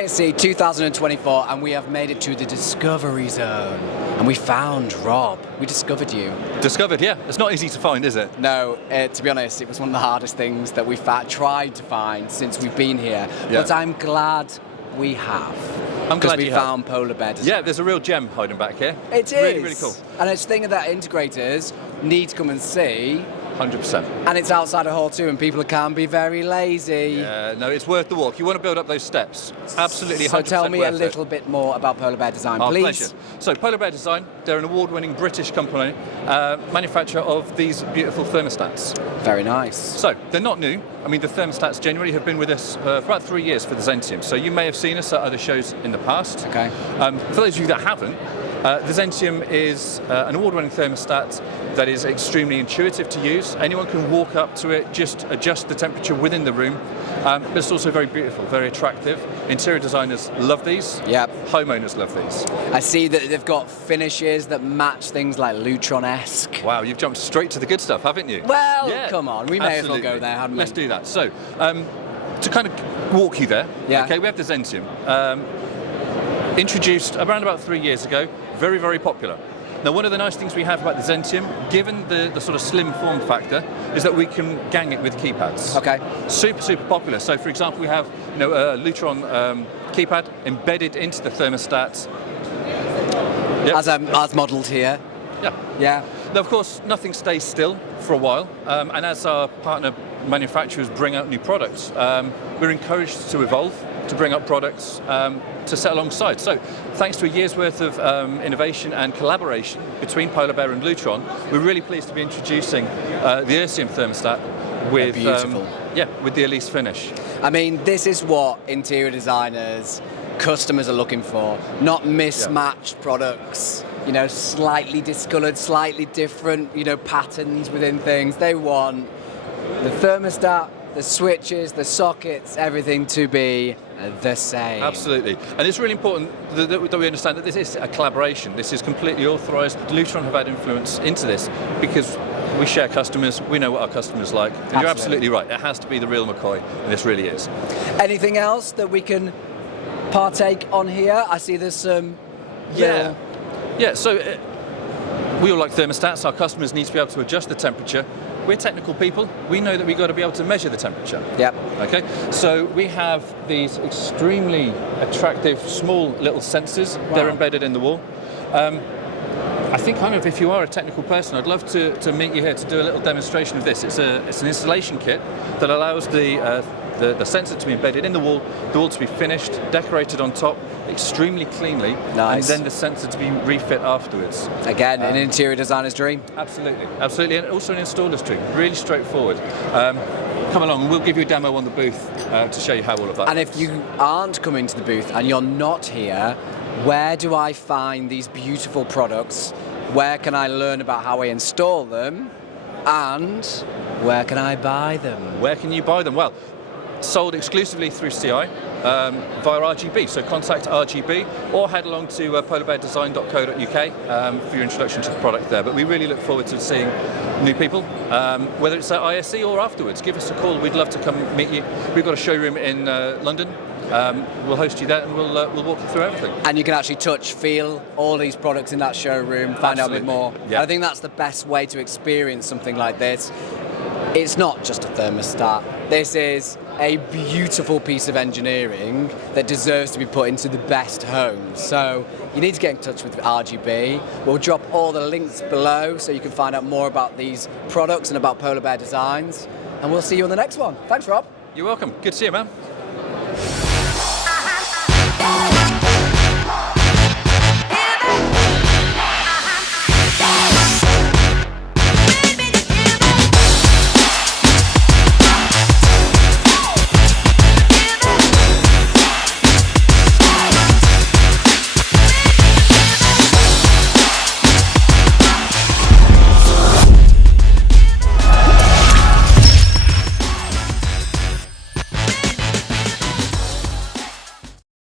ISE 2024, and we have made it to the Discovery Zone. And we found Rob. We discovered you. Discovered, yeah. It's not easy to find, is it? No, to be honest, it was one of the hardest things that we've tried to find since we've been here. Yeah. But I'm glad we have. I'm glad we found Polar Bear Design. Yeah, there's a real gem hiding back here. It is. Really, really cool. And it's a thing that integrators need to come and see. 100%. And it's outside of Hall 2 and people can be very lazy. Yeah, no, it's worth the walk. You want to build up those steps. Absolutely, 100% So tell me a little bit more about Polar Bear Design, please. Pleasure. So Polar Bear Design, they're an award-winning British company, manufacturer of these beautiful thermostats. Very nice. So they're not new. I mean, the thermostats generally have been with us for about 3 years for the Zentium. So you may have seen us at other shows in the past. Okay. For those of you that haven't, the Zentium is an award-winning thermostat that is extremely intuitive to use. Anyone can walk up to it, just adjust the temperature within the room. But it's also very beautiful, very attractive. Interior designers love these. Yep. Homeowners love these. I see that they've got finishes that match things like Lutron-esque. Wow, you've jumped straight to the good stuff, haven't you? Well, yeah, come on, we may absolutely. as well go there, hadn't we? Let's do that. So, to kind of walk you there, okay, we have the Zentium. Introduced around about 3 years ago, very, very popular. Now, one of the nice things we have about the Zentium, given the sort of slim form factor, is that we can gang it with keypads. Okay. Super, super popular. So, for example, we have a Lutron keypad embedded into the thermostat. Yep. As modelled here. Yeah. Yeah. Now, of course, nothing stays still for a while, and as our partner manufacturers bring out new products, we're encouraged to evolve, to bring up products to set alongside. So, thanks to a year's worth of innovation and collaboration between Polar Bear and Lutron, we're really pleased to be introducing the Ursium thermostat with with the Alisse finish. I mean, this is what interior designers, customers are looking for, not mismatched products. You know, slightly discoloured, slightly different, patterns within things. They want the thermostat, the switches, the sockets, everything to be the same. Absolutely. And it's really important that we understand that this is a collaboration. This is completely authorised. Lutron have had influence into this because we share customers, we know what our customers like. And you're absolutely right. It has to be the real McCoy, and this really is. Anything else that we can partake on here? I see there's some... Yeah, so we all like thermostats. Our customers need to be able to adjust the temperature. We're technical people. We know that we've got to be able to measure the temperature. Yep. Okay, so we have these extremely attractive small little sensors. Wow. They're embedded in the wall. I think if you are a technical person, I'd love to meet you here to do a little demonstration of this. It's an installation kit that allows the sensor to be embedded in the wall to be finished, decorated on top, extremely cleanly, nice. And then the sensor to be refit afterwards. Again, an interior designer's dream. Absolutely, absolutely, and also an installer's dream. Really straightforward. Come along, we'll give you a demo on the booth to show you how all of that And works. if you aren't coming to the booth and you're not here, where do I find these beautiful products? Where can I learn about how I install them? And where can I buy them? Where can you buy them? Well, sold exclusively through CI via RGB. So contact RGB or head along to polarbeardesign.co.uk for your introduction to the product there. But we really look forward to seeing new people, whether it's at ISE or afterwards. Give us a call. We'd love to come meet you. We've got a showroom in London. We'll host you there and we'll walk you through everything. And you can actually touch, feel all these products in that showroom, find out a bit more. Yeah. I think that's the best way to experience something like this. It's not just a thermostat. This is a beautiful piece of engineering that deserves to be put into the best homes. So you need to get in touch with RGB. We'll drop all the links below so you can find out more about these products and about Polar Bear Designs. And we'll see you on the next one. Thanks, Rob. You're welcome. Good to see you, man.